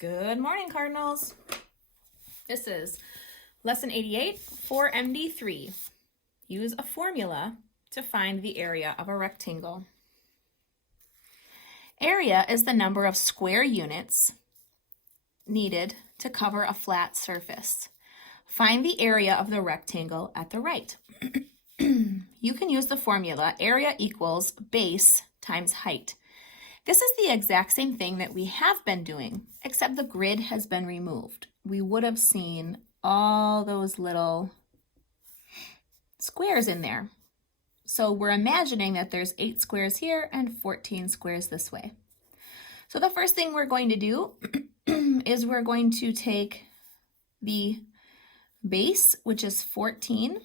Good morning, Cardinals. This is Lesson 88, 4.MD.3. Use a formula to find the area of a rectangle. Area is the number of square units needed to cover a flat surface. Find the area of the rectangle at the right. You can use the formula area equals base times height. This is the exact same thing that we have been doing, except the grid has been removed. We would have seen all those little squares in there. So we're imagining that there's 8 squares here and 14 squares this way. So the first thing we're going to do is we're going to take the base, which is 14,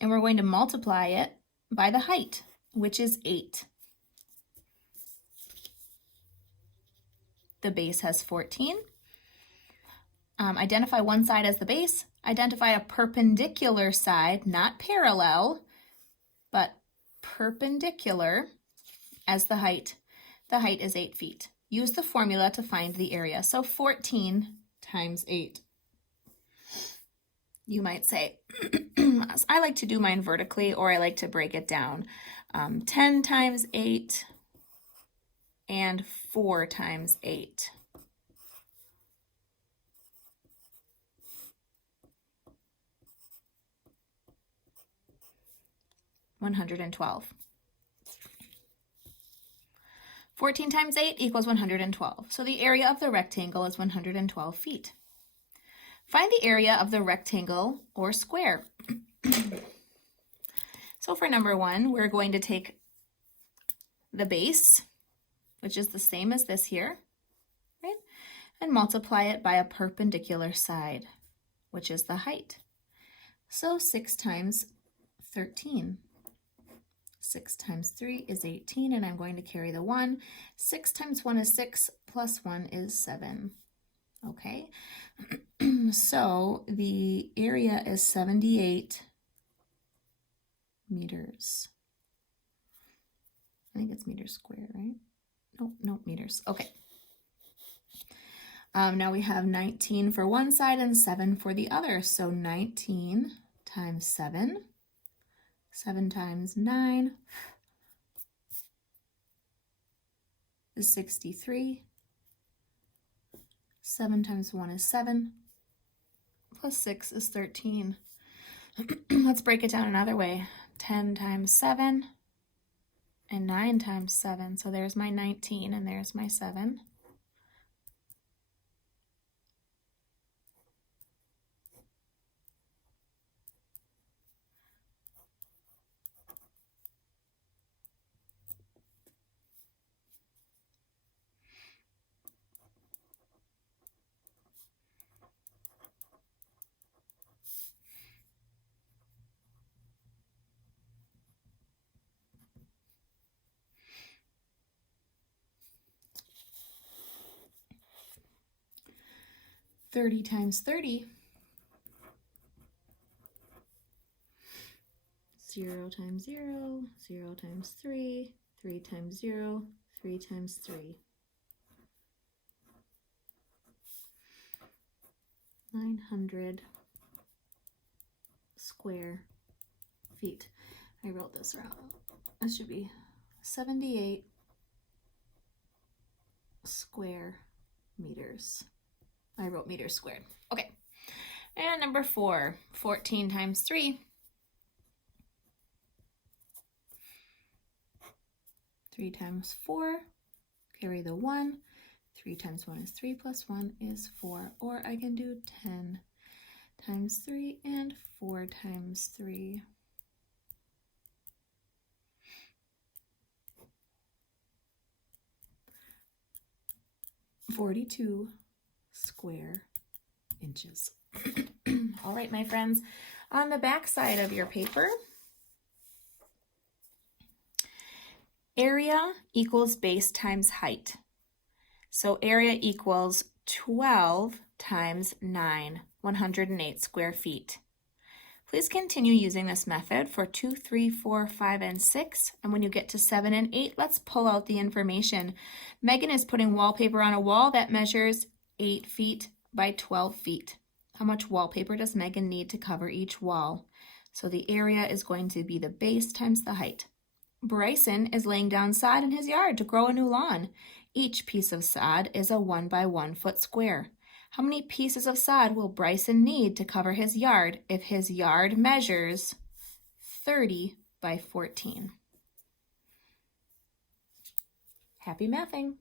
and we're going to multiply it by the height, which is 8. The base has 14. Identify one side as the base. Identify a perpendicular side, not parallel, but perpendicular as the height. The height is 8 feet. Use the formula to find the area. So 14 times 8. You might say, I like to do mine vertically, or I like to break it down. 10 times 8 and 4 times 8. $112. 14 times 8 equals 112. So the area of the rectangle is 112 feet. Find the area of the rectangle or square. So for number 1, we're going to take the base, which is the same as this here, right? And multiply it by a perpendicular side, which is the height. So 6 times 13. 6 times 3 is 18, and I'm going to carry the 1. 6 times 1 is 6, plus 1 is 7. Okay, so the area is 78 meters. I think it's meters squared, right? No, meters. Okay. Now we have 19 for one side and 7 for the other. So 19 times 7. 7 times 9 is 63. 7 times 1 is 7. Plus 6 is 13. Let's break it down another way. 10 times 7 and 9 times 7. So there's my 19 and there's my 7. $30 times 30. 0 times 0, 0 times 3, 3 times 0, 3 times 3. 900 square feet. I wrote this wrong. It should be 78 square meters. I wrote meters squared. Okay. And number 4, 14 times 3. 3 times 4, carry the 1. 3 times 1 is 3, plus 1 is 4. Or I can do 10 times 3 and 4 times 3. 42 square inches. All right, my friends, on the back side of your paper, area equals base times height. So area equals 12 times 9, 108 square feet. Please continue using this method for 2, 3, 4, 5, and 6. And when you get to 7 and 8, let's pull out the information. Megan is putting wallpaper on a wall that measures 8 feet by 12 feet. How much wallpaper does Megan need to cover each wall? So the area is going to be the base times the height. Bryson is laying down sod in his yard to grow a new lawn. Each piece of sod is a 1 by 1 foot square. How many pieces of sod will Bryson need to cover his yard if his yard measures 30 by 14? Happy mathing!